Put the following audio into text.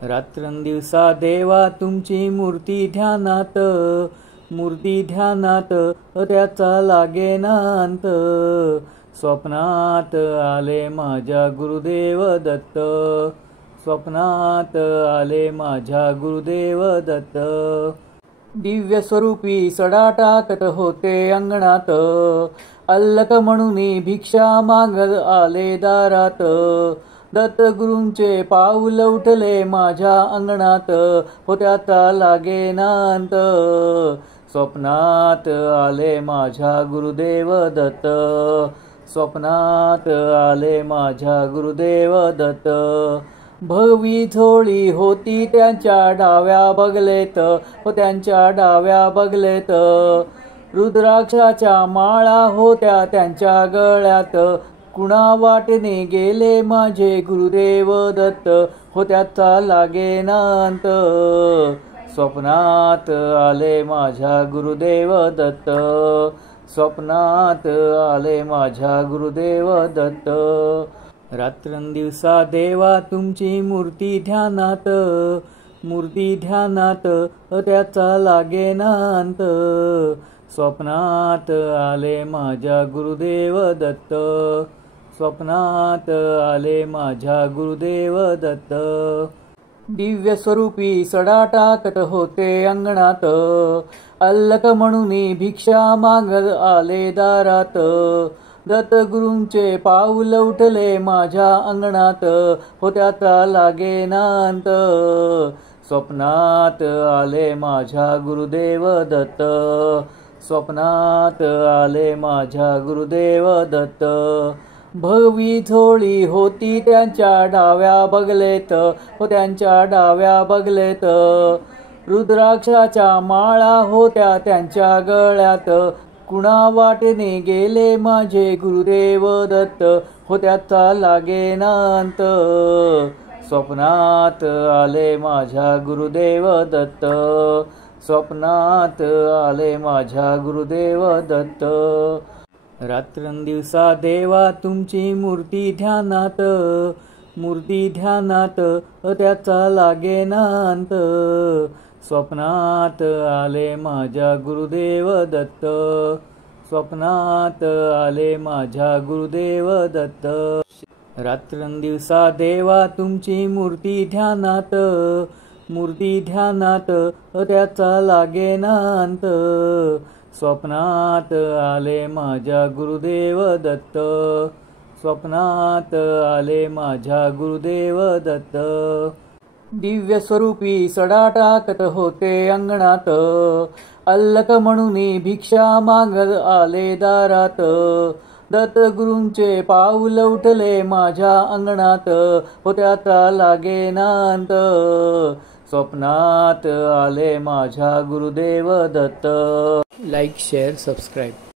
रात्रंदिवसा देवा तुमची मूर्ती ध्यानात, मूर्ती ध्यानात त्याचा लागेना अंत। स्वप्नात आले माझ्या गुरुदेव दत्त, स्वप्नात आले माझ्या गुरुदेव दत्त। दिव्य स्वरूपी सडा टाकत होते अंगणात, अल्लक म्हणून भिक्षा मागत आले दारात। दत्तगुरूंचे पाऊल उठले माझ्या अंगणात, त्याचा लागेना अंत। स्वप्नात आले माझ्या गुरुदेव दत्त, स्वप्नात आले माझ्या गुरुदेव दत्त। भगवी झोळी होती त्यांच्या डाव्या बगलेत, त्यांच्या डाव्या बगलेत। रुद्राक्षाच्या माळा होत्या त्यांच्या गळ्यात, कुणा वाटेने गेले माझे गुरुदेव दत्त, त्याचा लागेना अंत। स्वप्नात आले माझ्या गुरुदेव दत्त, स्वप्नात आले माझ्या गुरुदेव दत्त। रात्रंदिवसा देवा तुमची मूर्ती ध्यानात, मूर्ती ध्यानात त्याचा लागेना अंत। स्वप्नात आले माझ्या गुरुदेव दत्त, स्वप्नात आले माझ्या गुरुदेव दत्त। दिव्य स्वरूपी सडा टाकत होते अंगणात, अल्लक म्हणून भिक्षा मागत आले दारात। दत्तगुरूंचे पाऊल उठले माझ्या अंगणात, त्याचा लागेना अंत। स्वप्नात आले माझ्या गुरुदेव दत्त, स्वप्नात आले माझ्या गुरुदेव दत्त। भगवी झोळी होती त्यांच्या डाव्या बगलेत, त्यांच्या डाव्या बगलेत। रुद्राक्षाच्या माळा होत्या त्यांच्या गळ्यात, कुणा वाटेने गेले माझे गुरुदेव दत्त, त्याचा लागेना अंत। स्वप्नात आले माझ्या गुरुदेव दत्त, स्वप्नात आले माझ्या गुरुदेव दत्त। रात्रंदिवसा देवा तुमची मूर्ती ध्यानात, मूर्ती ध्यानात त्याचा लागेना अंत। स्वप्नात आले माझ्या गुरुदेव दत्त, स्वप्नात आले माझ्या गुरुदेव दत्त। रात्रंदिवसा देवा तुमची मूर्ती ध्यानात, मूर्ती ध्यानात त्याचा लागेना अंत। स्वप्नात आले माझ्या गुरुदेव दत्त, स्वप्नात आले माझ्या गुरुदेव दत्त। दिव्य स्वरूपी सडा टाकत होते अंगणात, अल्लक म्हणून भिक्षा मागत आले दारात। दत्तगुरूंचे पाऊल उठले माझ्या अंगणात, त्याचा लागेना अंत। स्वप्नात आले माझ्या Gurudev Datta. Like, share, subscribe.